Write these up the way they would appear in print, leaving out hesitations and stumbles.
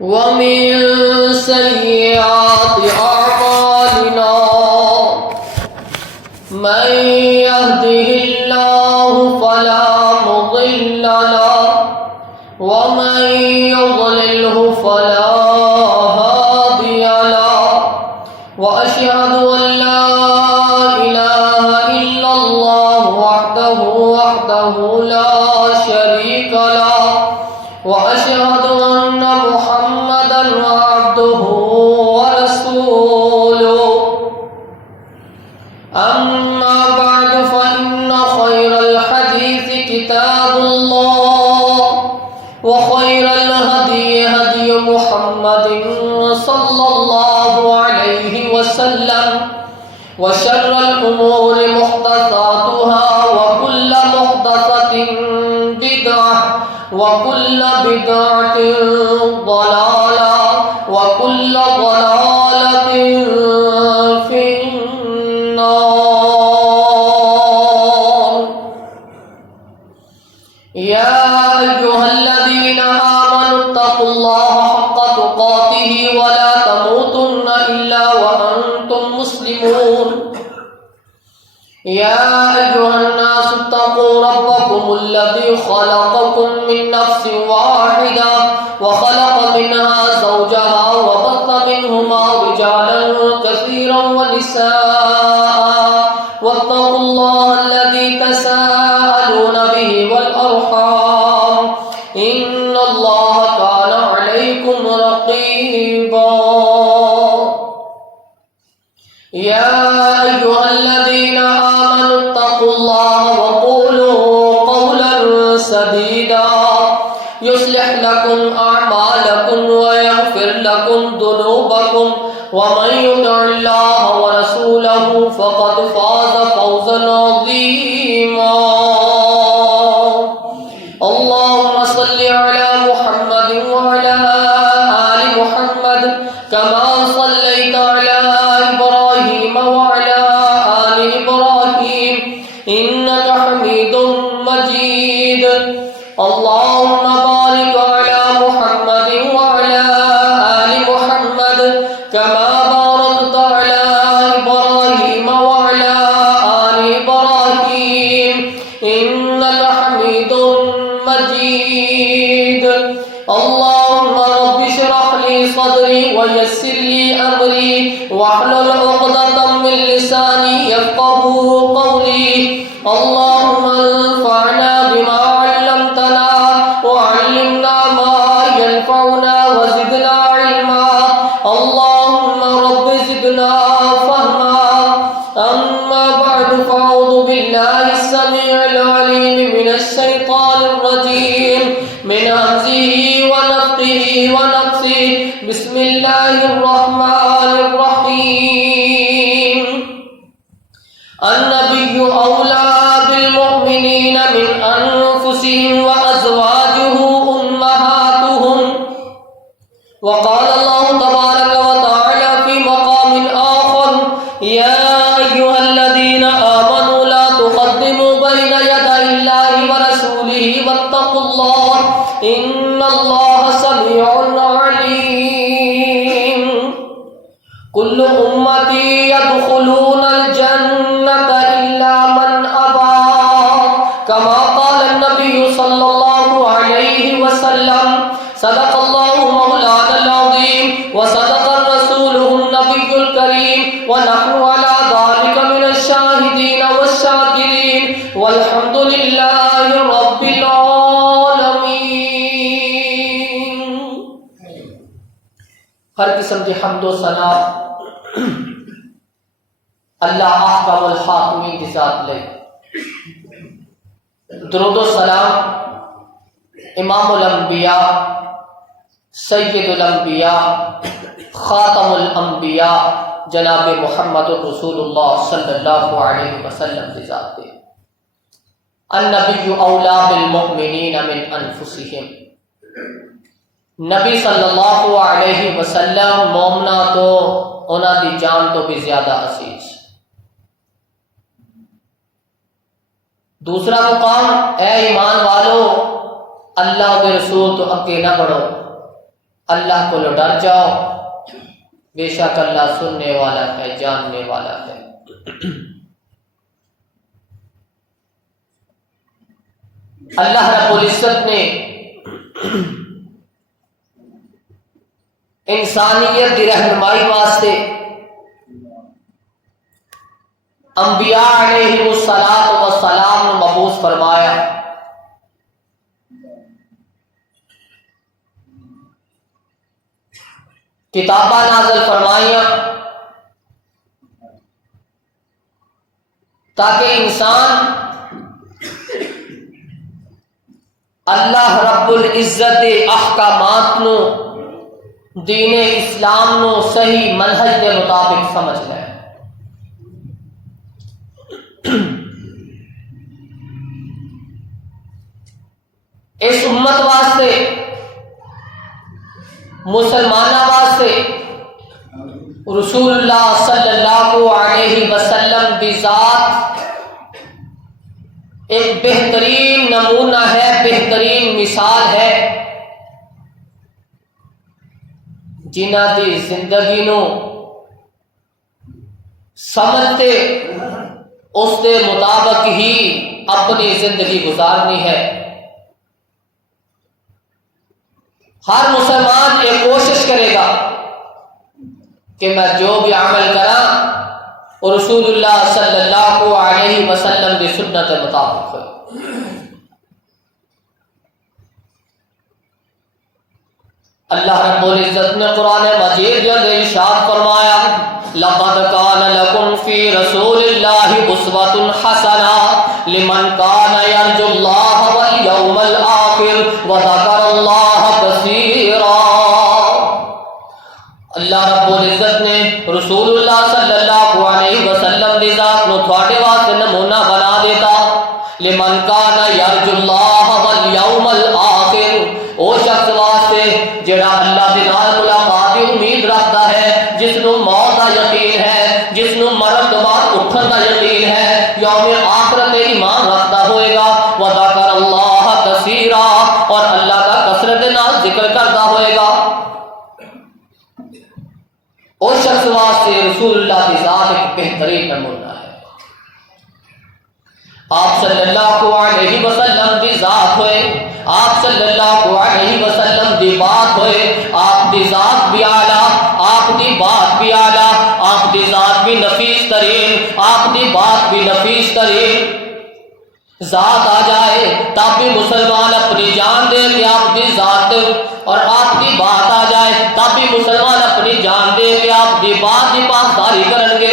ومن سيئات أعمالنا من يهده الله فلا مضل له ومن يضلله فلا هادي له وأشهد أن لا إله إلا الله وحده لا شريك له وأشهد أن محمدا عبده ورسوله أما بعد فإن خير الحديث كتاب الله وخير الهدي هدي محمد صلى الله عليه وسلم وشر الأمور محدثاتها وكل محدثة بدعة وكل بدعة ضلالة وكل ضلالة في النار. يا أيها الذين آمنوا اتقوا الله حق تقاته ولا تموتن إلا وأنتم مسلمون. يا أيها الناس اتقوا ربكم الذي خلقكم من نفس واحدة وخلق منها زوجها وبث منهما رجالا كثيرا ونساء واتقوا الله الذي تساءلون به والأرحام إن الله كان عليكم رقيبا. يا أيها الذين آمنوا اتقوا الله وقولوا قولا سديدا يصلح لكم أعمالكم ويغفر لكم ذنوبكم ومن يطع الله ورسوله فقد فاز فوزا عظيما. اللهم صل على محمد وعلى آل محمد كما صليت على إبراهيم وعلى آل إبراهيم إنك حميد مجيد. اللهم بارك على محمد وعلى آل محمد كما باركت على إبراهيم وعلى آل إبراهيم إنك حميد مجيد. اللهم رب اشرح لي صدري ويسر لي أمري واحلل عقدة من لساني يفقهوا قولي. اللهم انفعنا بما علمتنا وعلمنا ما ينفعنا وزدنا علما. اللهم رب زدنا فهما. أما بعد فأعوذ بالله السميع العليم من الشيطان الرجيم من همزه ونفخه ونفثه. بسم الله الرحمن الرحيم. النبي أولى بالمؤمنين من أنفسهم وأزواجه أمهاتهم. وقال الله تبارك وتعالى في مقام آخر يا أيها الذين آمنوا لا تقدموا بين يدي الله ورسوله واتقوا الله إن الله سميع عليم. كل أمتي يدخلون الجنة إلا من أبى كما قال النبي صلى الله عليه وسلم. صدق الله مولانا العظيم وصدق رسوله النبي الكريم ونحن على ذلك من الشاهدين والشاكرين والحمد لله رب العالمين. ہر قسم کی حمد و ثنا اللہ احکم الحاکمین کی ذات لے. درود و سلام امام الانبیاء سید الانبیاء خاتم الانبیاء جناب محمد رسول اللہ صلی اللہ علیہ وسلم کی ذات لے. النبی اولا بالمؤمنین من انفسہم. نبی صلی اللہ علیہ وسلم مومنا تو انہاں دی جان تو بھی زیادہ عزیز. دوسرا مقام، اے ایمان والو اللہ کے رسول تو اگے نہ بڑھو، اللہ کو ڈر جاؤ، بے شک اللہ سننے والا ہے، جاننے والا ہے۔ اللہ رب العزت نے انسانیت کی رہنمائی واسطے انبیاء علیہ الصلوۃ والسلام نے مبعوث فرمایا۔ کتاباں نازل فرمائیاں تاکہ انسان اللہ رب العزت دے احکامات نو، دین اسلام نو صحیح منہج کے مطابق سمجھ لے۔ اس امت واسطے، مسلمانوں واسطے رسول اللہ صلی اللہ علیہ وسلم کی ذات ایک بہترین نمونہ ہے، بہترین مثال ہے، جنہ دی زندگی نو سمجھتے اس کے مطابق ہی اپنی زندگی گزارنی ہے۔ ہر مسلمان یہ کوشش کرے گا کہ میں جو بھی عمل کرا رسول اللہ صلی اللہ علیہ وسلم کی سنت کے مطابق ہو۔ اللہ رب العزت نے قرآن مجید کے اندر ارشاد فرمایا، لقد كان لكم في رسول الله اسوة حسنة لمن كان يرجو الله واليوم الآخر وذكر الله كثيرا۔ اللہ رب العزت نے رسول اللہ صلی اللہ علیہ وسلم کی ذات نو تھوڑے واسطے نمونہ بنا دیتا۔ لمن کان یرجو اللہ والیوم الآخر، او شخص واسطے جڑا اللہ دے نال ملاقات کی امید رکھتا ہے، جس نو موت کا یقین ہے، جس نو مرن تو بعد اٹھن کا یقین ہے، یوم آخرت ایمان رکھتا ہوئے گا، وذکر اللہ کثیرا، اور اللہ کا کثرت نال ذکر کرتا ہوئے گا۔ اس شخص واسطے رسول اللہ کی ذات ایک بہترین نمونہ ہے۔ آپ صلی اللہ علیہ وسلم کی ذات ہوئے، آپ صلی اللہ علیہ وسلم کی بات ہوئے، آپ کی ذات بھی اعلیٰ، آپ کی بات بھی اعلیٰ، آپ کی ذات بھی نفیس ترین، آپ کی بات بھی نفیس ترین۔ ذات آ جائے تب بھی مسلمان اپنی جان دے کہ آپ کی ذات، اور آپ کی بات آ جائے تب بھی مسلمان اپنی جان دے کہ آپ کی بات کی پاسداری کریں گے۔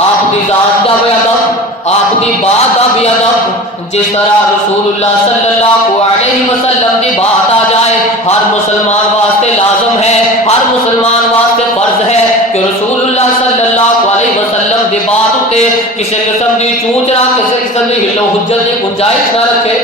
آپ کی ذات کا بھی ادب، آپ کی بات کا بھی ادب، جس طرح رسول اللہ صلی اللہ علیہ وسلم کی بات آ جائے، ہر مسلمان واسطے لازم ہے، ہر مسلمان واسطے فرض ہے کہ رسول اللہ صلی اللہ علیہ وسلم کی بات اتے کسی قسم کی چوچرا، کسی قسم کی ہلو حجت کی گنجائش نہ رکھے۔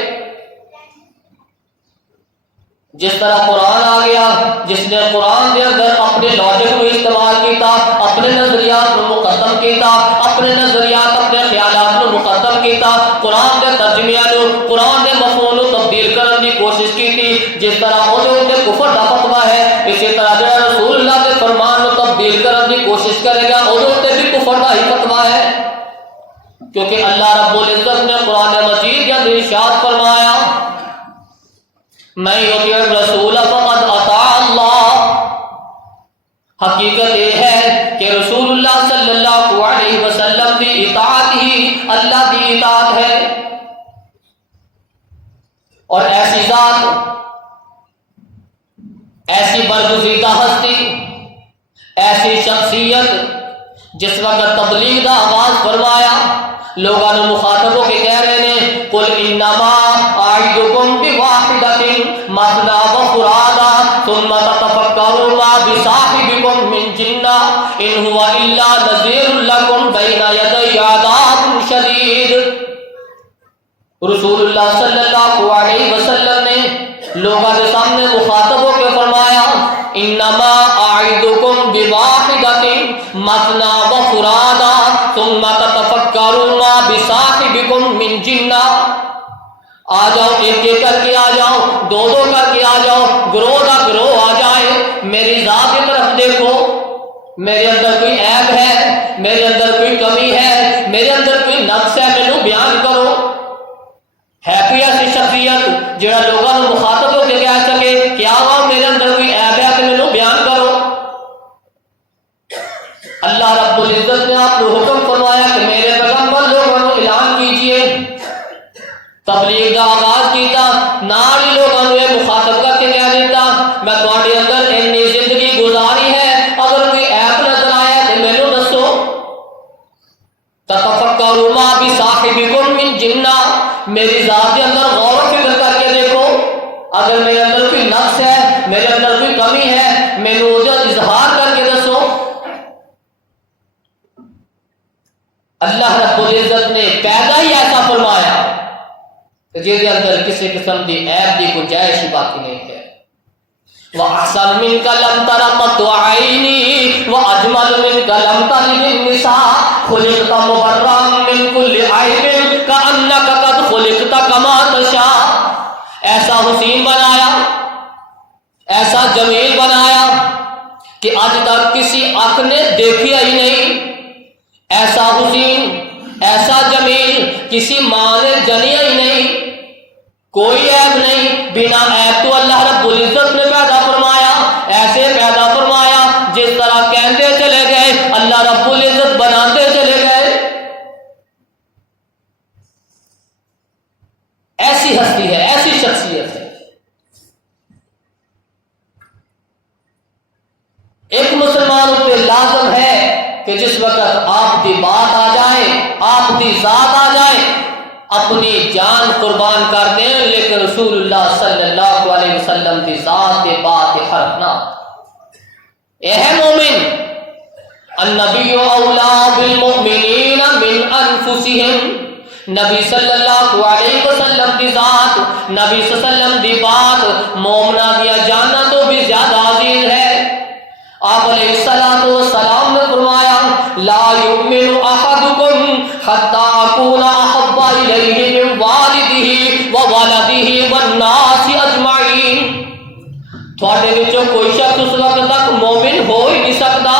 جس طرح قرآن آ گیا، جس نے قرآن کے اندر اپنے لاجک کو استعمال کیتا، اپنے نظریات کو مقدم کیتا، اپنے نظریات اپنے خیالات کو مقدم کیتا، قرآن کے ترجمے کو، قرآن کے مفہوم کو تبدیل کرنے کی کوشش کی تھی، جس طرح وہ کفر کا فتویٰ ہے، اسی طرح جو رسول اللہ کے فرمان کو تبدیل کرنے کی کوشش کرے گا وہ بھی کفر کا ہی فتویٰ ہے، کیونکہ اللہ رب العزت نے قرآن مجید کے اندر ارشاد فرمایا، میں یطیع الرسول فقد اطاع اللہ۔ حقیقت یہ ہے کہ رسول اللہ صلی اللہ علیہ وسلم کی اطاعت ہی اللہ کی اطاعت ہے۔ اور ایسی ذات، ایسی برگزیدہ ہستی، ایسی شخصیت جس وقت تبلیغ کا آغاز فرمایا، لوگوں نے مخاطبوں کے کہہ رہے ہیں، قل انما اعدکم بواحدۃ مثنی وفرادا ثم تتفکروا ما بصاحبکم من جنہ ان هو الا نذیر لکم بین یدی عذاب شدید۔ رسول اللہ صلی اللہ علیہ وسلم نے لوگوں کے سامنے مخاطبوں کے فرمایا، انما اعدکم بواحدۃ مثنی وفرادا ثم تتفکروا ما بصاحبکم من جنہ۔ آ جاؤ، ایک ایک کر کے آ جاؤ، دو دو کر میری ذات کی طرف دیکھو، میرے اندر کوئی عیب ہے، میرے اندر کوئی کمی ہے، میرے اندر کوئی نقص ہے، مینوں بیان کرو۔ ہے کوئی ایسی شخصیت جہاں لوگوں کو مخاطب ہو کے کہہ سکے کیا ہوا میرے اندر کوئی عیب ہے تو مینوں بیان کرو؟ اللہ رب العزت نے آپ کو حکم فرمایا کہ میرے پیغمبر لوگوں کو اعلان کیجئے، تبلیغ کا آغاز کیتا، نال ہی لوگوں نے مخاطب کر کے کہہ دیتا میں تواڈے اندر اتنی زندگی گزاری ہے، اگر کوئی عیب نظر آیا تو مینوں دسو۔ تفکروا ما بصاحبکم من جنہ، میری ذات کے اندر غور و فکر کر کے دیکھو، اگر میرے اندر کوئی نقص ہے، میرے اندر کوئی کمی ہے، مینوں اس کا اظہار کر کے دسو۔ اللہ رب العزت نے پیدا ہی ایسا فرمایا کہ جس کے اندر کسی قسم کی عیب کی گنجائش ہی باقی نہیں ہے۔ وَأَحْسَنُ مِنْكَ لَمْ تَرَ قَطُّ عَيْنِي وَأَجْمَلُ مِنْكَ لَمْ تَلِدِ النِّسَاءُ خُلِقْتَ مُبَرَّأً مِنْ كُلِّ عَيْبٍ كَأَنَّكَ قَدْ خُلِقْتَ كَمَا تَشَاءُ، ایسا حسین بنایا، ایسا جمیل بنایا کہ آج تک کسی آنکھ نے دیکھا ہی نہیں، ایسا حسین ایسا جمیل کسی ماں نے جنیا ہی نہیں، کوئی عیب نہیں، بنا عیب تو اللہ رب العزت نے پیدا فرمایا، ایسے پیدا فرمایا جس طرح کہتے چلے گئے اللہ رب العزت بناتے چلے گئے۔ ایسی ہستی ہے، ایسی شخصیت ہے۔ ایک مسلمان پہ لازم ہے کہ جس وقت آپ کی بات آ جائے، آپ کی ذات آ جائے، اپنی جان قربان کر دیں، لیکن رسول اللہ صلی اللہ علیہ وسلم کی ذات کے بات حرف نہ۔ اے مومن، النبی اولا بالمؤمنین من انفسہم، نبی صلی اللہ علیہ وسلم کی ذات، نبی صلی اللہ علیہ وسلم کی بات مومنہ دیا جانا تو بھی زیادہ عزیز ہے۔ آپ علیہ السلام نے فرمایا لا یؤمن احدکم حتی اکون احب الیہ من والدہ وولدہ والناس اجمعین، تھوڑے وچوں کوئی شخص اس وقت تک مومن ہو ہی نہیں سکتا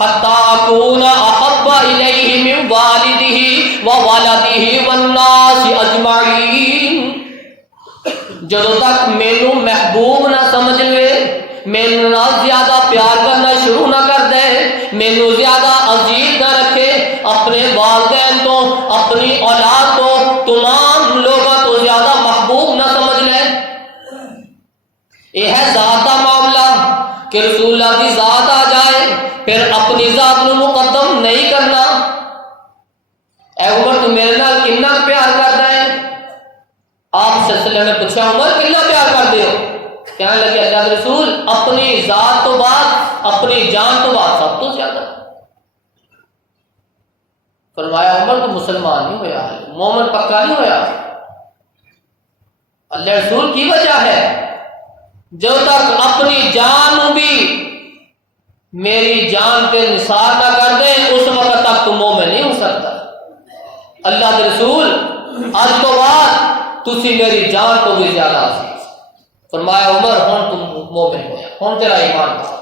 حتی اکون احب الیہ من والدہ وولدہ والناس اجمعین، جدوں تک مینوں محبوب نہ سمجھ لے، مینوں نہ زیادہ پیار کرنا شروع نہ کر دے، مینوں زیادہ عزیز نہ رکھے، اپنے والدین تو، اپنی اولاد تو، تمام لوگوں تو زیادہ محبوب نہ سمجھ لے۔ یہ ہے ذات کا معاملہ کہ رسول اللہ کی ذات آ جائے پھر اپنی ذات کو مقدم نہیں کرنا۔ اے عمر تو میرے نال کتنا پیار کرتا ہے؟ آپ صلی اللہ علیہ وسلم نے پوچھا عمر کتنا پیار کرتے ہو؟ کہنے لگے اللہ کے رسول اپنی ذات تو بعد، اپنی جان تو بعد سب تو زیادہ۔ فرمایا عمر تو مسلمان نہیں ہویا، مومن پکا نہیں ہویا۔ اللہ رسول کی وجہ ہے جو تک اپنی جان بھی میری جان کے نثار نہ کر دے اس وقت تک تو مومن نہیں ہو سکتا۔ اللہ کے رسول آج تو بعد تسی میری جان تو بھی زیادہ عزیز۔ فرمایا عمر ہن تم مومن ہویا، ہن تیرا ایمان تھا۔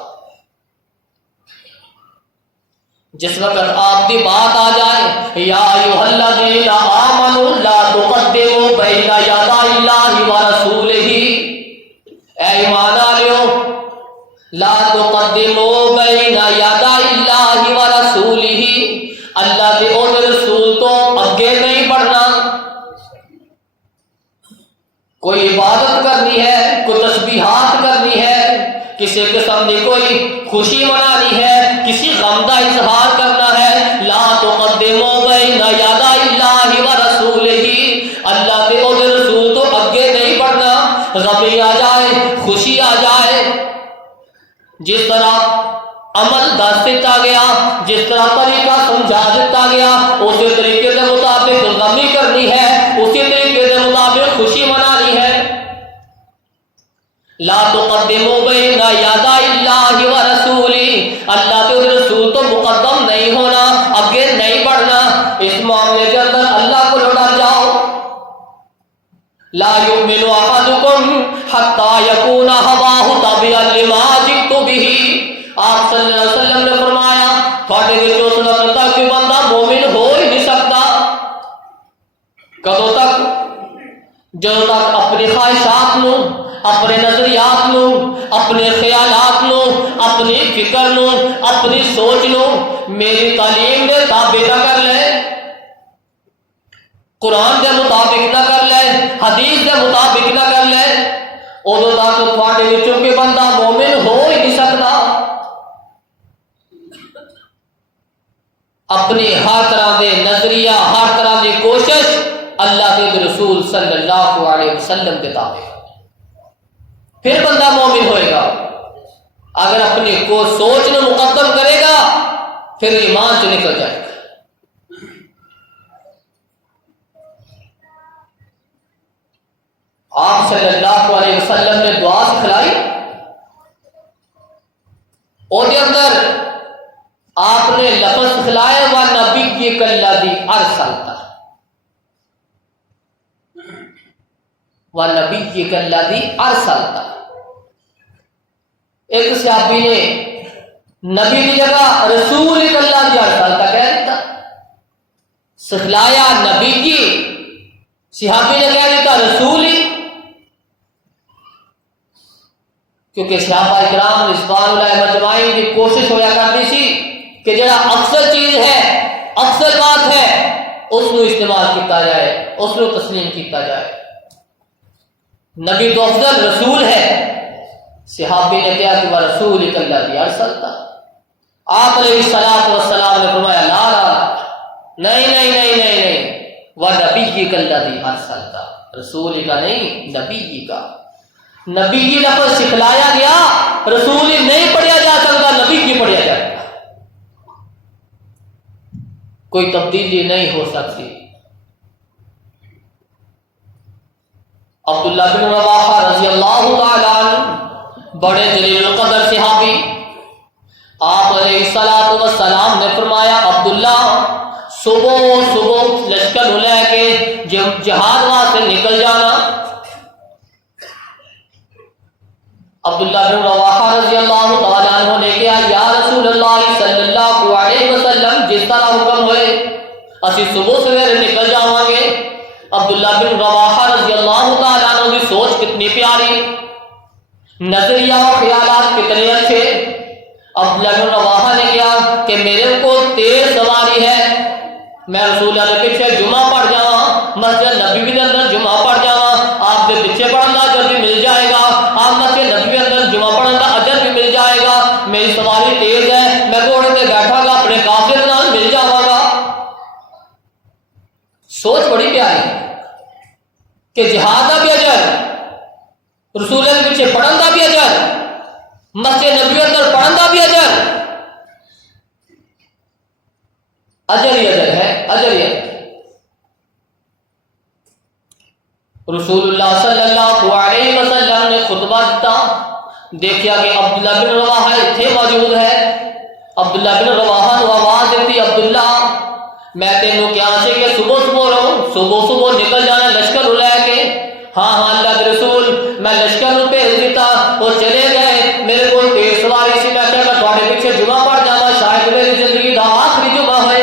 جس وقت آپ کی بات آ جائے یا ایھا الذین آمنوا لا تقدموا بین یدی اللہ ورسولہ، اے ایمان والو لا تقدموا بین یدی اللہ ورسولہ، اللہ کے اور رسول تو اگے نہیں بڑھنا۔ کوئی عبادت کرنی ہے، کوئی تسبیحات کرنی ہے، کسی قسم کی کوئی خوشی منانی ہے، کسی غم کا اظہار کرنا ہے، لا تقدموا بین یدی اللہ ورسولہ، اللہ کے اور رسول تو اگے نہیں بڑھنا۔ غمی آ جائے، خوشی آ جائے، جس طرح عمل دس دیتا گیا، جس طرح طریقہ سمجھا دیتا گیا، اسی طریقے کے مطابق غمی کرنی ہے، اسی طریقے کے مطابق خوشی منانی ہے۔ لا تقدموا بین یدی اللہ ورسولہ، اللہ کے رسول تو مقدم نہیں ہونا، آگے نہیں بڑھنا۔ اس معاملے کے اندر اللہ کو لوٹا جاؤ۔ لا یؤمن احدکم حتی یکون ہواہ تبعا لما جئت آپ صلی اللہ علیہ وسلم نے فرمایا تھوڑے وچ اس وقت تک کوئی بندہ مومن ہو ہی نہیں سکتا. کدوں تک؟ جدوں تک اپنی خواہشات نو، اپنے نظریات نو، اپنے خیالات نو، اپنی فکر نو، اپنی سوچ نو میری تعلیم دے تابع نہ کر لے، قرآن دے مطابق نہ کر لے، حدیث دے مطابق نہ کر لے، ادو تک تھوڑے وچوں کوئی بندہ مومن ہو ہی نہیں سکتا. اپنی ہر طرح دے نظریہ، ہر طرح دی کوشش اللہ کے رسول صلی اللہ علیہ وسلم کے تابع، پھر بندہ مومن ہوئے گا. اگر اپنی کو سوچ نو مقدم کرے گا پھر ایمان سے نکل جائے گا. آپ صلی اللہ علیہ وسلم نے دعا سکھلائی، اور دے اندر آپ نے لفظ سکھلائے وَنَبِيِّكَ الَّذِي أَرْسَلْتَ، وَنَبِيِّكَ الَّذِي أَرْسَلْتَ. ایک صحابی نے نبی کی جگہ رسول الذی ارسلت کہہ دیتا، سکھلایا نبی کی، صحابی نے کہہ دیتا رسول ہی. کیونکہ صحابہ اکرام رضوان اللہ مجمعین کی کوشش ہویا کرتی سی کہ جڑا اکثر چیز ہے، اکثر بات ہے، اس کو استعمال کیتا جائے، اس کو تسلیم کیتا جائے. نبی تو افضل رسول ہے. صحابی نے کہا کہ وہ رسول الذی ارسلت. آپ علیہ الصلوۃ والسلام نے فرمایا لا لا، نہیں نہیں نہیں نہیں نہیں، وَنَبِيِّكَ الَّذِي أَرْسَلْتَ، رسول کا نہیں، نبی کا. نبی کی لفظ سکھلایا گیا، رسول نہیں پڑھیا جا سکتا، نبی کی پڑھیا جائے گا. کوئی تبدیلی نہیں ہو سکتی. عبداللہ بن رواحہ رضی اللہ تعالیٰ عنہ بڑے جلیل القدر صحابی، آپ علیہ الصلوۃ والسلام نے فرمایا عبداللہ صبح لشکر لے کے جہاد واسطے نکل جانا. عبداللہ بن رواحہ رضی اللہ تعالیٰ عنہ نے کہا یا رسول اللہ صلی اللہ علیہ وسلم جس طرح حکم ہوئے اسی صبح سویرے نکل جاواں گے. عبداللہ بن رواحہ رضی اللہ تعالیٰ عنہ کی سوچ کتنی پیاری، نظریہ اور خیالات کتنے اچھے. عبداللہ بن رواحہ نے کہا کہ میرے کو تیز سواری ہے، میں رسول اللہ کے پیچھے جمعہ پڑھ جاواں، مسجد نبوی کے اندر جمعہ پڑھ جاواں، آپ کے پیچھے پڑھن کا اجر بھی مل جائے گا، آپ مسجد نبوی کے اندر جمعہ پڑھن کا اجر بھی مل جائے گا. میری سواری تیز ہے، میں گھوڑے پہ بیٹھا گا، اپنے قافلے کے نال مل جاواں گا. سوچ بڑی پیاری کہ جہاد کا بھی اجر، رسول اللہ کے پیچھے پڑھن کا بھی اجر، مسجد نبوی اندر پڑھن کا بھی اجر، اجر ہی اجر ہے، اجر ہی اجر. رسول اللہ صلی اللہ علیہ وسلم نے خطبہ دیتا، دیکھا کہ عبداللہ بن رواحہ اتنے موجود ہے. عبداللہ بن رواحہ نے آواز دیتی عبداللہ میں تینوں کیا سے کہ صبح رہوں، صبح نکل جانا لشکر لے کے. ہاں ہاں اللہ کے رسول، میں لشکر بھیج دیتا، وہ چلے گئے. میرے کو تیز سواری سی، میں کہا تھوڑے پیچھے جمعہ پڑھ جانا، شاید میری زندگی کا آخری جمعہ ہوئے،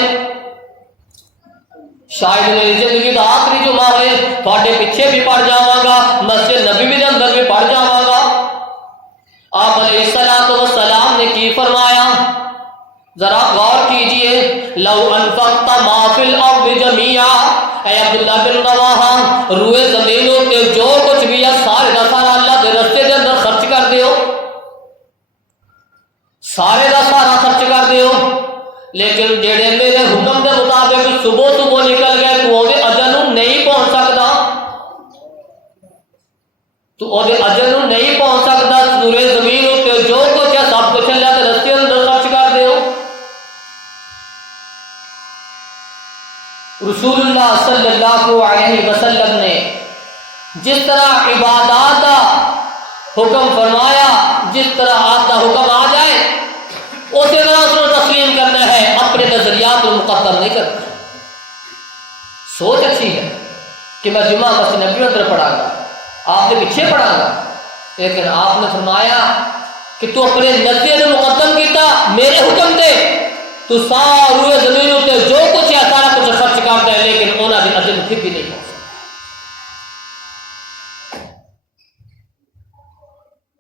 شاید میری زندگی کا آخری جمعہ ہوئے، تھوڑے پیچھے بھی پڑھ جاواں گا، مسجد نبوی کے اندر بھی پڑھ جاواں گا. آپ علیہ الصلوۃ والسلام نے کی فرمایا، ذرا غور کیجئے، لو انفقت ما فی الارض جميعا، اے عبداللہ بن رواحہ روئے زمینوں کے جو کچھ بھی ہے سارے کا سارا اللہ کے رستے کے اندر خرچ کر دیو، سارے کا سارا خرچ کر دیو، لیکن جڑے میرے حکم کے مطابق صبح نکل گئے تو وہ اجر نو نہیں پہنچ سکتا، تو وہ اجر نو نہیں پہنچ سکتا. روئے زمینوں کے جو کچھ ہے سب کچھ اللہ کے رستے کے اندر خرچ کر دیو. رسول اللہ صلی اللہ علیہ وسلم نے جس طرح عبادات کا حکم فرمایا، جس طرح آپ کا حکم آ جائے اسی طرح اس کو تسلیم کرنا ہے، اپنے نظریات کو مقدم نہیں کرنا. سوچ اچھی ہے کہ میں جمعہ مسجد نبوی اندر پڑھا گا، آپ کے پیچھے پڑھا گا، لیکن آپ نے فرمایا کہ تو اپنے نظریے کو مقدم کی میرے حکم دے تو سارے زمین تے جو کچھ ہے سارا کچھ خرچ کرتا ہے، لیکن انہاں دے اجر پھر بھی نہیں پہنچ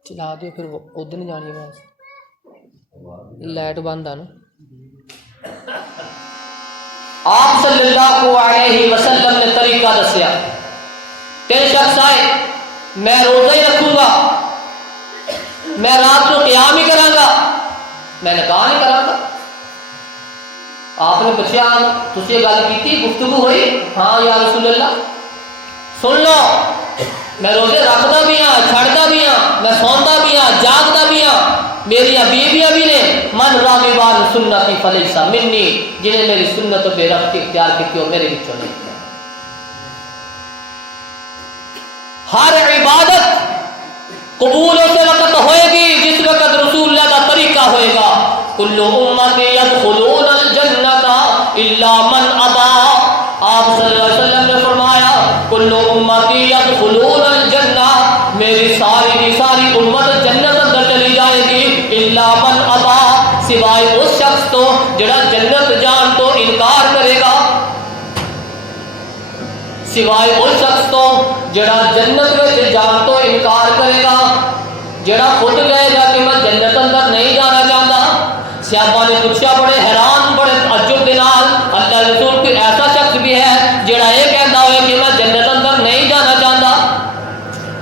چلا دو پھر ادھر نہیں جانی بس لائٹ بند ہے نا۔ آپ صلی اللہ علیہ وسلم نے طریقہ دسیا، تین شخص آئے میں روزہ ہی رکھوں گا، میں رات کو قیام ہی کراں گا، میں نے کہا نہیں کراں گا۔ آپ نے پوچھا تسی گل کیتی گفتگو ہوئی؟ ہاں یا رسول اللہ۔ سن لو میں روزے رکھتا بھی ہاں چھڑتا بھی ہاں، میں سوندا بھی ہاں جاگتا بھی ہاں، میری بیویاں بھی نے، من راغبان سنتی فلیسا منی، جنہیں میری سنت بے رفت اختیار کی وہ میرے بچوں نہیں۔ ہر عبادت قبول اسے وقت ہوئے گی جس وقت رسول اللہ کا طریقہ ہوئے گا۔ کل امتی یدخلون الجنت الا من ابا، آپ صلی اللہ علیہ وسلم نے فرمایا کل امتی یدخلون الجنہ، میری ساری کی ساری امت جنت اندر چلی جائے گی، الا من ابا، سوائے اس شخص تو جڑا جنت جان تو انکار کرے گا، سوائے اس شخص تو جڑا جنت میں جان تو انکار کرے گا، جڑا خود کہے گا کہ میں جنت اندر نہیں جانا چاہتا۔ صحابہ نے پوچھا بڑے حیران بڑے تعجب کے نال، اللہ رسول کوئی ایسا شخص بھی ہے جڑا یہ کہتا ہوئے کہ میں جنت اندر نہیں جانا چاہتا؟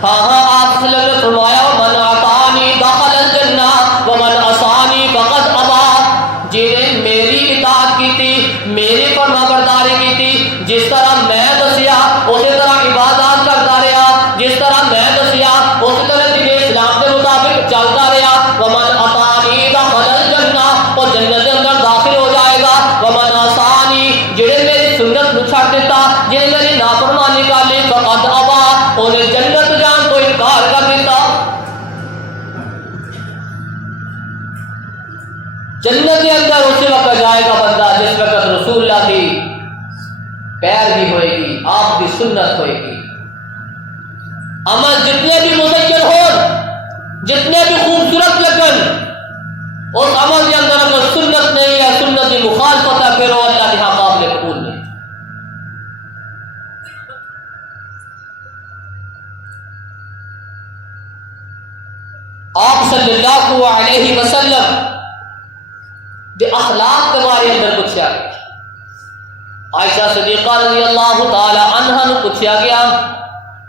ہاں ہاں، آپ صلی اللہ علیہ وسلم نے فرمایا من اطاعنی دخل الجنہ ومن عصانی فقد ابا، جنہیں میری اطاعت کی تھی، میری فرما برداری کی تھی، جس طرح میں دسیا اسی طرح عبادات کرتا رہا، جس طرح میں دسیا اسی طرح دین اسلام کے مطابق چلتا رہا، ومن اطاعنی دخل الجنہ، وہ جنت کے اندر داخل ہو جائے گا، ومن عصانی، جنہیں میری سنت نو چھڑ دیتا، جنہیں میری نافرمانی کر لی، فقد ابا، انہیں جنت جان تو انکار کر دیتا۔ جنت کے اندر اسی وقت جائے گا بندہ جس وقت رسول اللہ کی پیروی ہوئے گی، آپ کی سنت ہوئے گی۔ عمل جتنے بھی مزین ہو، جتنے بھی خوبصورت لگن، اس عمل کے اندر اگر سنت نہیں ہے، سنت کی مخالفت ہے، پھر وہ اللہ کے ہاں قابل قبول نہیں۔ آپ صلی اللہ علیہ وسلم دے اخلاق کے بارے اندر پوچھا گیا، عائشہ صدیقہ رضی اللہ تعالی عنہا نے پوچھا گیا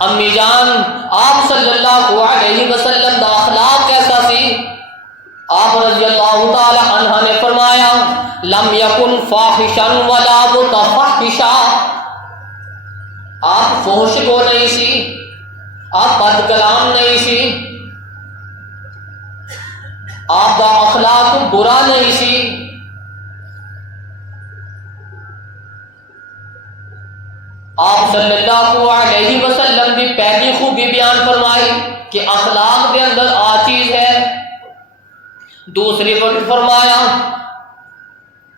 امی جان آپ صلی اللہ علیہ وسلم دا اخلاق کیسا سی؟ آپ رضی اللہ تعالی عنہ نے فرمایا لم یکن فاحشا ولا متفحشا، آپ فحش کو نہیں سی، آپ بد کلام نہیں سی، آپ کا اخلاق برا نہیں سی، آپ صلی اللہ علیہ وسلم کی پہلی خوبی بیان فرمائی کہ اخلاق کے اندر آ چیز ہے۔ دوسری بات فرمایا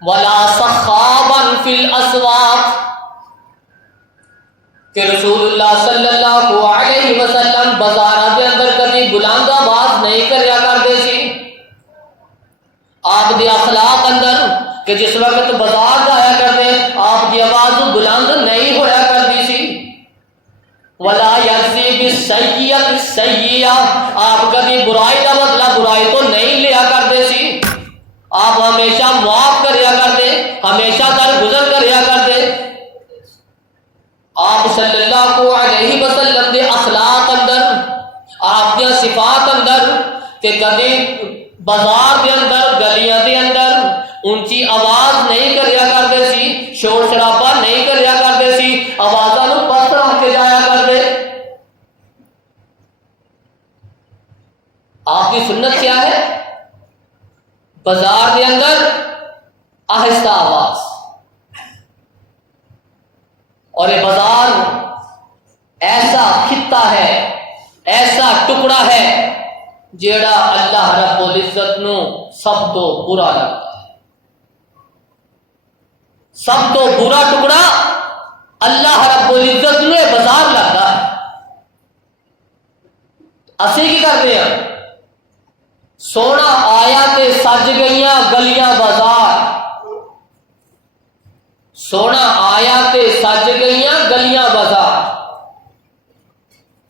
ولا صخابا فی الاسواق، کہ رسول اللہ صلی اللہ علیہ وسلم بازار کے اندر کبھی بلند آواز نہیں کریا کرتے سی۔ آپ دی اخلاق اندر کہ جس وقت بازار جایا کرتے آپ دی آواز بلند نہیں ہویا کرتی سی۔ ولا یجزی بالسیئۃ السیئۃ، آپ کبھی برائی کا بدلہ برائی تو نہیں لیا کرتے سی، آپ ہمیشہ معاف کریا کرتے، ہمیشہ درگزر کریا کرتے۔ آپ صلی اللہ علیہ وسلم دے اخلاق اندر، آپ دی صفات اندر کہ کبھی بازار دے اندر گلیاں دے اندر اونچی آواز نہیں کریا کرتے سی، شور شرابہ نہیں کریا کرتے سی، آوازاں نو پست رکھ کے جایا کرتے۔ آپ کی سنت کیا ہے؟ بازار دے اندر آہستہ آواز، اور یہ بازار ایسا خطہ ہے، ایسا ٹکڑا ہے جیڑا اللہ رب العزت نو سب تو برا لگتا ہے۔ سب تو برا ٹکڑا اللہ رب العزت نو بازار لگتا ہے۔ اسی کی کرتے ہیں سونا آیا تے سج گئیاں گلیاں بازار، سونا آیا تے سج گئیاں گلیاں بازار،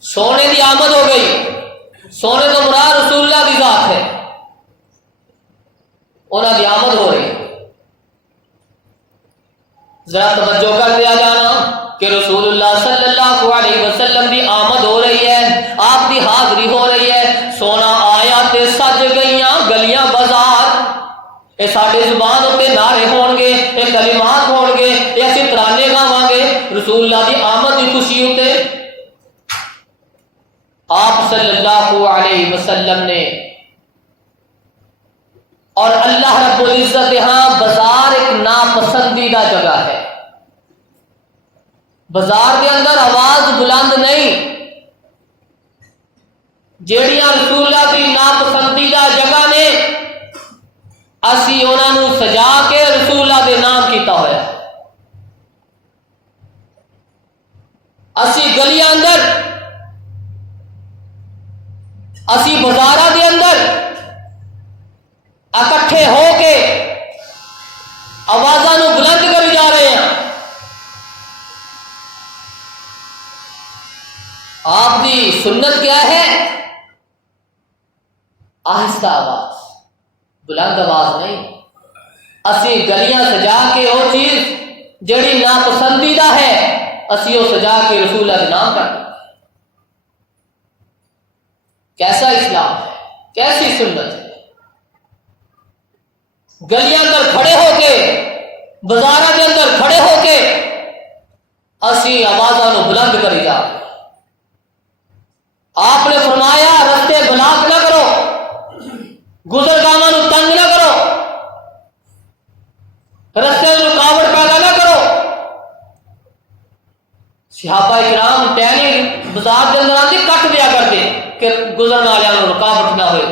سونے دی آمد ہو گئی. سونے تو مراد رسول اللہ کی ذات ہے، انہاں دی آمد ہو رہی. ذرا توجہ کر دیا جانا کہ رسول اللہ صلی اللہ علیہ وسلم دی آمد ہو رہی ہے، آپ دی حاضری ہو رہی ہے. سونا آیا تے سج گئیاں گلیاں بازار، یہ ساڈے زبان اتنے نعرے ہون گے، یہ کلمات ہون گے، یہ اسی ترانے گاواں گے رسول اللہ دی آمد دی خوشی اتنے. آپ صلی اللہ علیہ وسلم نے اور اللہ رب العزت یہاں بازار ایک ناپسندیدہ جگہ ہے. بازار کے اندر آواز بلند نہیں. جیڑیاں رسول اللہ کی ناپسندیدہ جگہ نے اسی انہاں نوں سجا کے رسول اللہ دے نام کیتا ہوا ہے. اسی گلیاں اندر، اسی بازاراں دے اندر اکٹھے ہو کے آوازاں نوں بلند کری جا رہے ہیں. آپ دی سنت کیا ہے؟ آہستہ آواز، بلند آواز نہیں. اسی گلیاں سجا کے وہ چیز جڑی ناپسندیدہ ہے اسی وہ سجا کے رسول اللہ کے نام کرتے. کیسا اسلام ہے، کیسی سنت ہے؟ گلیاں اندر کھڑے ہو کے، بازاراں کے اندر کھڑے ہو کے اسی آوازاں نوں بلند کری جا رہے. آپ نے فرمایا رستے بلاک نہ کرو، گزرگاواں نوں تنگ نہ کرو، رستے میں رکاوٹ پیدا نہ کرو. صحابہ کرام ٹہنی بازار کے اندر آتے کٹ دیا کرتے کہ گزرنے والوں کو رکاوٹ نہ ہوئے.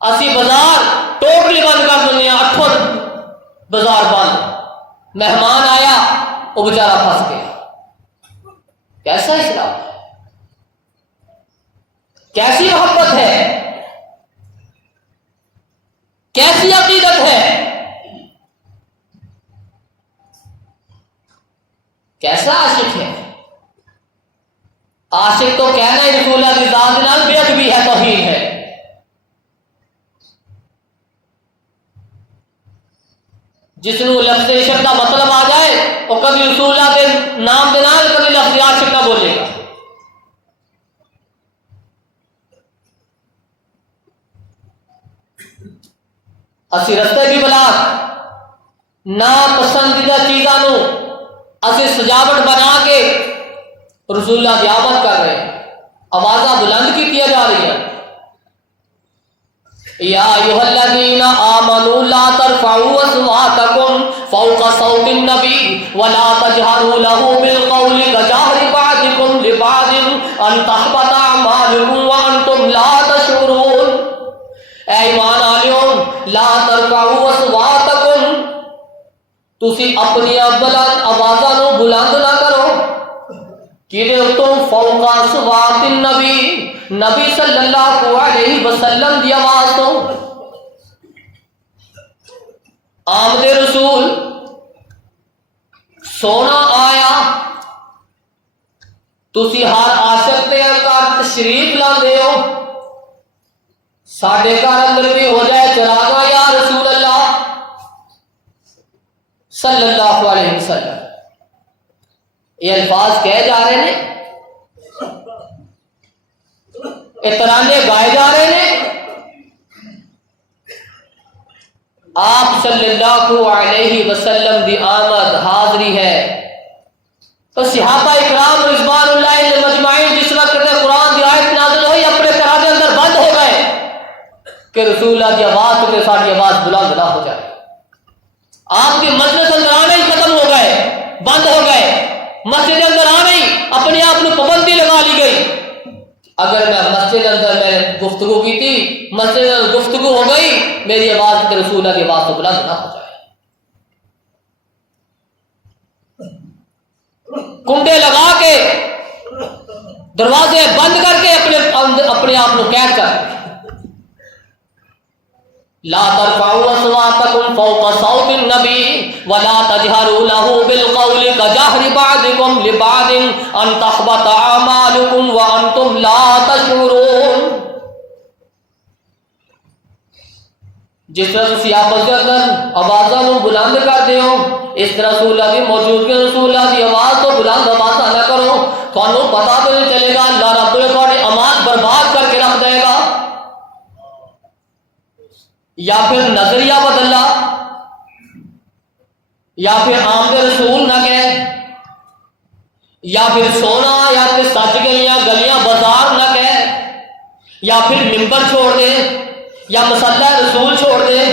اسی بازار ٹوٹلی بند کر دیں، 8 بازار بند. مہمان آیا وہ بیچارہ پھنس گیا. کیسا اسلام ہے، کیسی محبت ہے، کیسی عقیدت ہے، کیسا عاشق ہے. عاشق تو کہنا ہے رسول اللہ کی ذات نال بے ادبی ہے، توہین ہے. جس نو لفظ عشق کا مطلب آ جائے وہ کبھی رسول اللہ کے نام دے نال کبھی لفظ عاشق نہ بولے گا. اسی رستے کی بلاک ناپسندیدہ چیزاں نو اسی سجاوٹ بنا کے رسول اللہ کی آمد کر رہے ہیں. آوازاں بلند کی کیا جا رہی ہیں. یا ایھا الذین آمنوا لا ترفعوا اصواتکم فوق صوت النبی ولا تجہروا له بالقول كجهر بعضکم لبعض ان تحبط اعمالکم وانتم لا تشعرون. اے ایمان والو لا ترفعوا اصواتکم، تسی اپنی بلند آوازاں نو بلند نہ کرو. کہ تم فوق اصوات النبی، نبی صلی اللہ علیہ وسلم دی آواز تو. آمد رسول سونا آیا، تسی ہر عاشق تے گھر تشریف لاندے ہو. ساڈے گھر اندر بھی ہو جائے چراغا یا رسول اللہ صلی اللہ علیہ وسلم. یہ الفاظ کہے جا رہے ہیں، ترانے گائے جا رہے ہیں. آپ صلی اللہ علیہ وسلم دی آمد حاضری ہے. تو صحابہ اکرام رضوان اللہ علیہم مجمعین جس وقت قرآن دی آیت نازل ہوئی اپنے گھراں کے اندر بند ہو گئے کہ رسول اللہ کی آواز تو ساری آواز بلند نہ ہو جائے. آپ کی مجلس اندر آنے ہی ختم ہو گئے، بند ہو گئے. مسجد اندر آنے ہی اپنے آپ کو پابندی لگا لی گئی. اگر میں مسجد اندر میں گفتگو کی تھی، مسجد اندر گفتگو ہو گئی، میری آواز کے رسول اللہ کی آواز تو بلند نہ ہو جائے. کنڈے لگا کے دروازے بند کر کے اپنے آپ کو قید کر لا ترفعوا اصواتکم فوق صوت النبی ولا تجہروا له بالقول کجہر بعضکم لبعض ان تحبط اعمالکم وانتم لا تشعرون۔ جس طرح تسی آپس دے اندر آوازاں نوں بلند کردے ہو، اس طرح رسول اللہ دی موجودگی رسول اللہ دی آواز تو بلند آواز نہ کرو، تھانوں پتہ بھی نہیں چلے گا، اللہ رب العزت تھوڑی آماد برباد کر کے رکھ دے گا۔ یا پھر نظریہ بدلا، یا پھر آمد رسول نہ کہے، یا پھر سونا یا پھر سج گلیاں گلیاں بازار نہ کہے، یا پھر ممبر چھوڑ دے، یا مسلح رسول چھوڑ دے،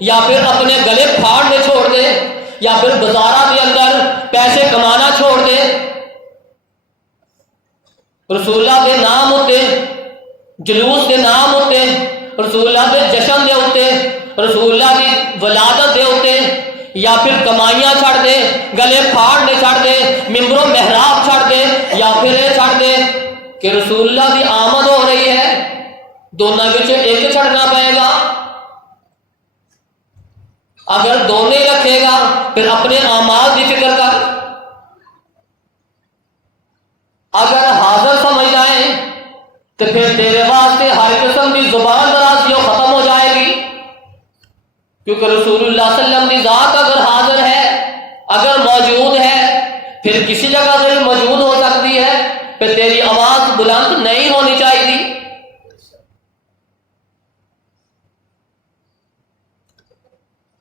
یا پھر اپنے گلے پھاڑنے چھوڑ دے، یا پھر بازارہ کے اندر پیسے کمانا چھوڑ دے۔ رسول اللہ کے نام ہوتے، جلوس کے نام ہوتے، رسول اللہ کے جشن دے ہوتے، رسول اللہ کی ولادت دے ہوتے، یا پھر کمائیاں چھڑ دے، گلے پھاڑنے چھڑ دے، ممبروں محراب چھڑ دے، یا پھر یہ چھڑ دے کہ رسول اللہ کی آمد ہو رہی ہے، دونوں وچ ایک چھڑنا پائے گا۔ اگر دونوں رکھے گا پھر اپنے اعمال کی فکر کر، اگر حاضر سمجھ جائیں تو پھر تیرے واسطے ہر قسم کی زبان درازی ختم ہو جائے گی، کیونکہ رسول اللہ صلی اللہ علیہ وسلم کی ذات اگر حاضر ہے، اگر موجود ہے، پھر کسی جگہ سے بھی موجود ہو سکتی ہے، پھر تیری آواز بلند نہیں ہونی چاہیے۔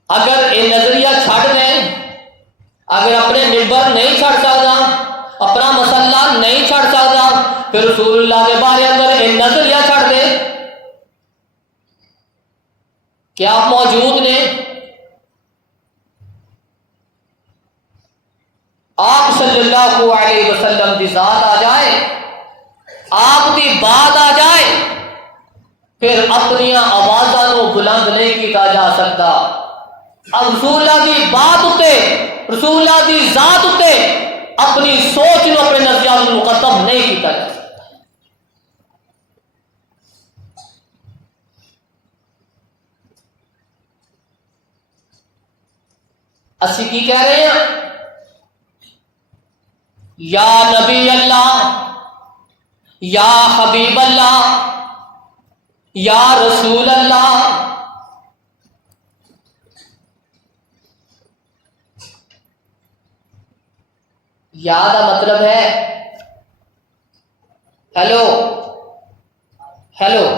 اگر یہ نظریہ چھڑ دیں، اگر اپنے ممبر نہیں چھڑ سکتا، اپنا مسلح نہیں چھڑ سکتا، پھر رسول اللہ کے بارے اندر یہ نظریہ چھڑ دے کہ آپ موجود نے، آپ صلی اللہ علیہ وسلم کی ذات آ جائے، آپ کی بات آ جائے، پھر اپنی آوازوں بلند نہیں کیتا جا سکتا۔ اب رسول اللہ کی بات اتے، رسول اللہ کی ذات اتے اپنی سوچ نو اپنے نظریات کو مقدم نہیں کیتا جا سکتا۔ اسی کی کہہ رہے ہیں؟ یا نبی اللہ، یا حبیب اللہ، یا رسول اللہ۔ یا کا مطلب ہے ہیلو، ہیلو۔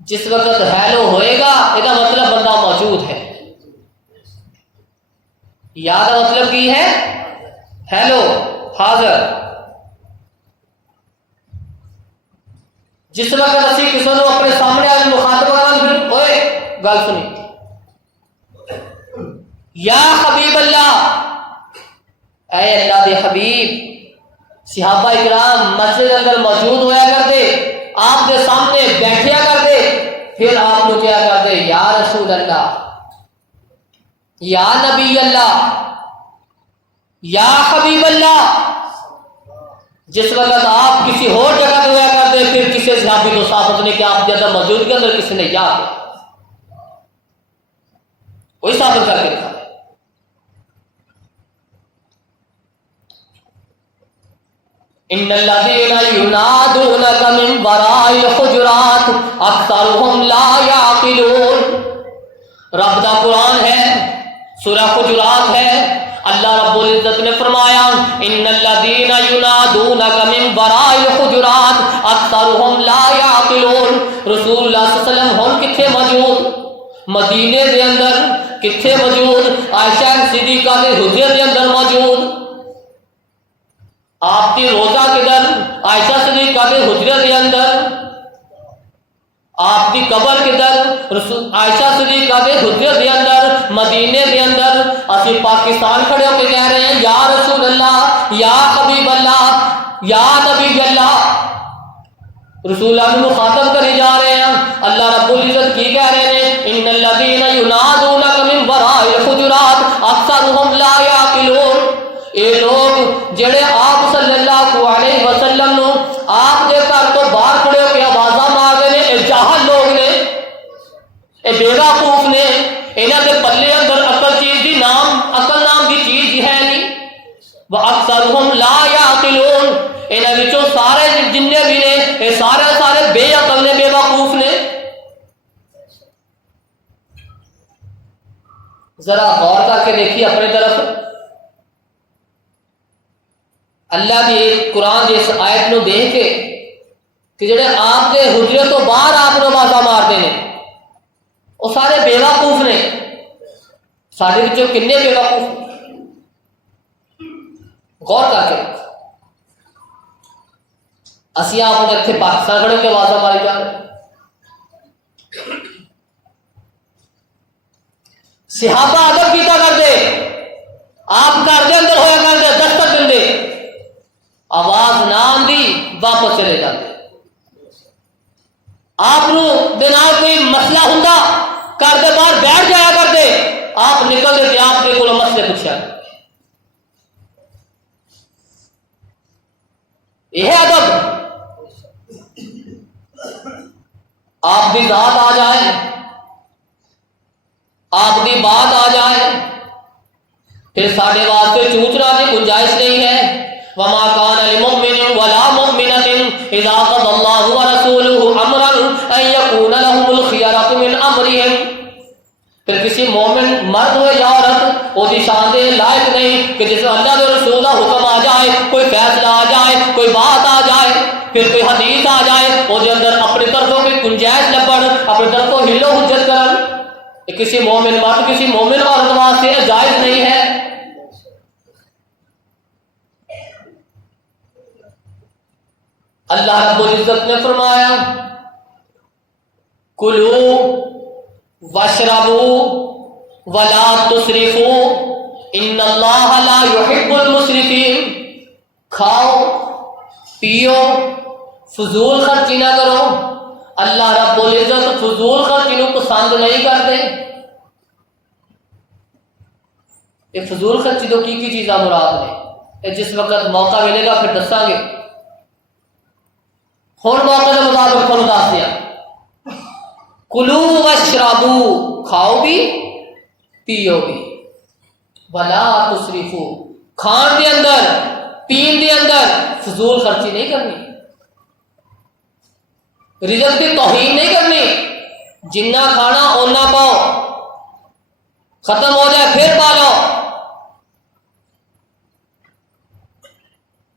جس وقت ہیلو ہوئے گا یہ مطلب بندہ موجود ہے۔ یا کا مطلب کی ہے؟ ہیلو، حاضر۔ جس وقت اسی کسی نے اپنے سامنے والے مخاطب کرنا، اوئے گل سنی، یا حبیب اللہ، اے اللہ دے حبیب۔ صحابہ اکرام مسجد اندر موجود ہویا کرتے، آپ کے سامنے بیٹھیا کرتے، پھر آپ کو کیا کرتے؟ یا رسول اللہ، یا نبی اللہ، یا حبیب اللہ۔ جس وقت آپ کسی اور جگہ پہ ہوا کرتے، پھر کسی صحابی کو ثابت نہیں کہ آپ کے اندر موجود کے اندر کسی نے یا وہی ثابت کر کے دکھا۔ ان الذين ينادونك من وراء الحجرات اکثرهم لا يعقلون۔ رب دا قرآن ہے، سورہ حجرات ہے، اللہ رب العزت نے فرمایا ان الذين ينادونك من وراء الحجرات اکثرهم لا يعقلون۔ رسول اللہ صلی اللہ علیہ وسلم ہون کتھے موجود؟ مدینے دے اندر کتھے موجود؟ عائشہ صدیقہ کے حجرے دے اندر موجود۔ آپ کی روزہ کدھر؟ عائشہ صدیقہ کے حجرے کے اندر۔ آپ کی قبر کدھر؟ عائشہ صدیقہ کے حجرے کے اندر، مدینے کے اندر۔ اسی پاکستان کھڑے ہو کے کہہ رہے ہیں یا رسول اللہ، یا حبیب اللہ، یا نبی اللہ۔ رسول اللہ کو مخاطب کرے جا رہے ہیں۔ اللہ رب العزت کی کہہ رہے ہیں ان الذین ینادونک من وراء الحجرات اکثرهم لا یعقلون۔ یہ لوگ جڑے آپ صلی اللہ علیہ وسلم نو آپ دے گھر تو باہر کھڑے ہو کے آوازاں مار رہے ہیں، یہ جاہل لوگ نے۔ انہاں وچوں سارے جننے بھی نے یہ سارے بے عقل نے، بے وقوف نے. ذرا غور کر کے دیکھیے اپنی طرف. اللہ کی قرآن کی اس آیت نو دیکھ کے کہ جڑے آپ کے حجرے تو باہر آپ نو بازا مارتے ہیں وہ سارے بے وقوف نے. سارے بچوں کنے بے وقوف؟ غور کر کے. اسی آپ اتنے پاکستان کھڑے کے بازا ماری جا رہے. صحابہ ادب کیتا کرتے، آپ گھر کے اندر ہویا کرتے، دستک دے آواز نہ آندی واپس چلے جاتے. آپ کوئی مسئلہ ہوں گھر کے باہر بیٹھ جایا کرتے، آپ نکلتے تھے آپ کے کو مسئلے پوچھا. یہ ادب. آپ کی ذات آ جائے، آپ کی بات آ جائے، پھر ساڈے واسطے چوچنا کی گنجائش نہیں ہے. وما كان لمؤمن ولا مؤمنة إذا قضى الله ورسوله أمرا أن يكون لهم الخيرة من أمرهم. پھر کسی مومن مرد ہو یا عورت وہ شان دے لائق نہیں کہ جس میں اللہ کے رسول کا حکم آ جائے، کوئی فیصلہ آ جائے، کوئی بات آ جائے، پھر کوئی حدیث آ جائے، وہ اندر اپنی طرفوں کی گنجائش لبن، اپنی طرفوں ہلو حجت کرن. کسی مومن مرد کسی مومن عورت واسطے جائز نہیں ہے. اللہ رب العزت نے فرمایا کلو واشربو ولا تسرفو ان اللہ لا يحب المسرفین. کھاؤ پیو فضول خرچی نہ کرو، اللہ رب العزت فضول خرچی نو پسند نہیں کرتے. یہ فضول خرچی تو کی چیزاں مراد نے، جس وقت موقع ملے گا پھر دساں گے. ہوں موقع کے مطابق تھوڑا دس دیا. کلو واشربو، کھاؤ بھی پیو بھی، ولا تسرفو، کھان دے اندر پین دے اندر فضول خرچی نہیں کرنی، رزق کی توہین نہیں کرنی. جنہ کھانا اونا پاؤ، ختم ہو جائے پھر پا لو.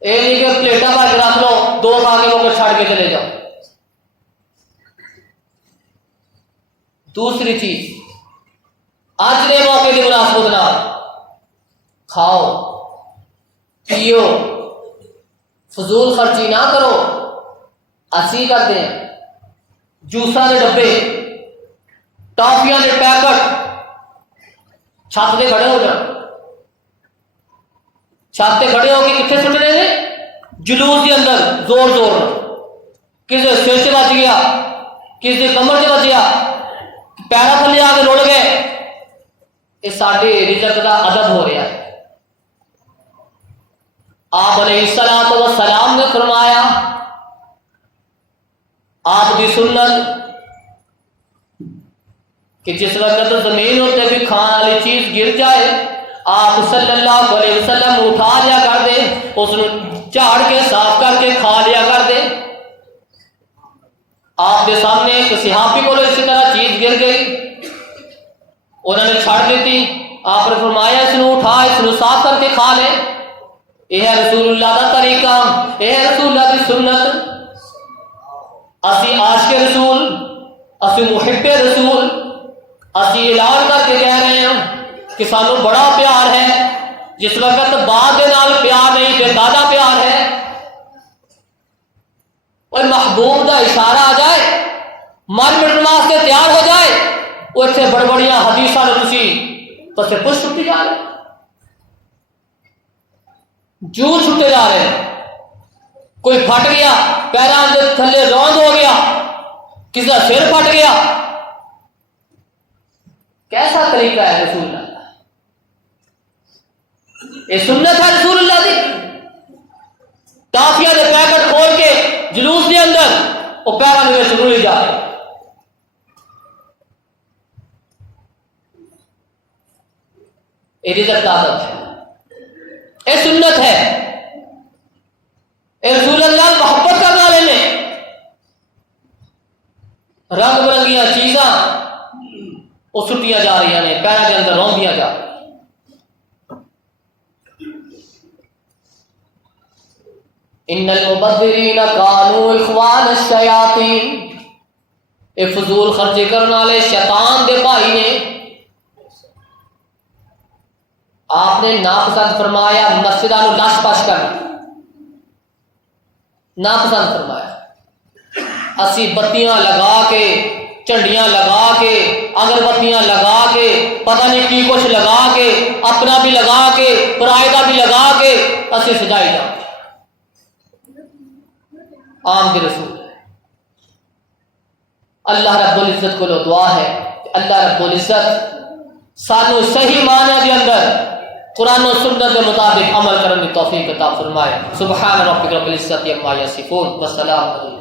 یہ نہیں کہ پلیٹا بھر کے رکھ لو، دو کھا کے وہ چھڑ کے چلے جاؤ. دوسری چیز آج کے موقع کی مناسبت نہ کھاؤ پیو فضول خرچی نہ کرو. اسی کرتے ہیں جوساں کے ڈبے، ٹافیاں کے پیکٹ چھت سے کھڑے ہو جان، چھت سے کھڑے ہو کے کتنے سٹنے نے؟ جلوس کے اندر زور زور، کسی سر سے بچ گیا، کسی کمر سے بچ گیا، پیرا تھلے آ کے رڑ گئے. یہ سارے رزق کا ادب ہو رہا ہے. آپ علیہ الصلوۃ والسلام نے فرمایا، آپ کی سنت کہ جس وقت زمین ہوتے بھی کھانے والی چیز گر جائے آپ صلی اللہ علیہ وسلم اٹھا لیا کر دے، اس نے جھاڑ کے صاف کر کے کھا لیا کر دے. آپ کے سامنے ایک صحابی کو اسی طرح چیز گر گئی، انہوں نے چھڑ دیتی. آپ نے فرمایا اس نے اٹھا، اس نے صاف کر کے کھا لے. یہ ہے رسول اللہ کا طریقہ، یہ ہے رسول اللہ کی سنت. اسی عاشق رسول، اسی محب رسول، اسی اعلان کر کے کہہ رہے ہیں کہ سانو بڑا پیار ہے. جس وقت بعد دے نال پیار نہیں بے دادا پیار ہے. اور محبوب کا اشارہ آ جائے، مر مٹن واسطے تیار ہو جائے، وہ اتنے بڑی بڑیاں حدیثاں نے تسی پسے پش چھٹی جا رہے، جوس چھٹے جا رہے ہیں. کوئی پھٹ گیا، پیروں کے تھلے روند ہو گیا، کسی کا سر پھٹ گیا. کیسا طریقہ ہے رسول اللہ کا؟ یہ سنت ہے رسول اللہ کی. ٹافیاں کے پیکٹ کھول کے جلوس کے اندر وہ پیروں میں رلی جا رہے. یہ رزق کا عادت ہے، یہ سنت ہے. اے رسول اللہ محبت کرنا لے لیں رنگ برنگیاں چیزاں وہ سٹیاں جا رہی ہیں پیروں کے اندر روندیاں جا رہی ان المبذرین کانوا اخوان الشیاطین اے فضول خرچے کرنے والے شیطان دے بھائی نے آپ نے ناپسند فرمایا مسجداں نوں لش پش کرنا ناپسند فرمایا اسی بتیاں لگا کے جھنڈیاں لگا کے اگربتیاں لگا کے پتہ نہیں کی کچھ لگا کے اپنا بھی لگا کے پرائے کا بھی لگا کے اسی سجائی جا عام کے رسول اللہ رب العزت کو دعا ہے کہ اللہ رب العزت سانو صحیح معنی کے اندر قرآن و سنت کے مطابق عمل کرنے کی توفیق عطا فرمائے. سبحان ربک رب العزت عما یصفون والسلام علیکم.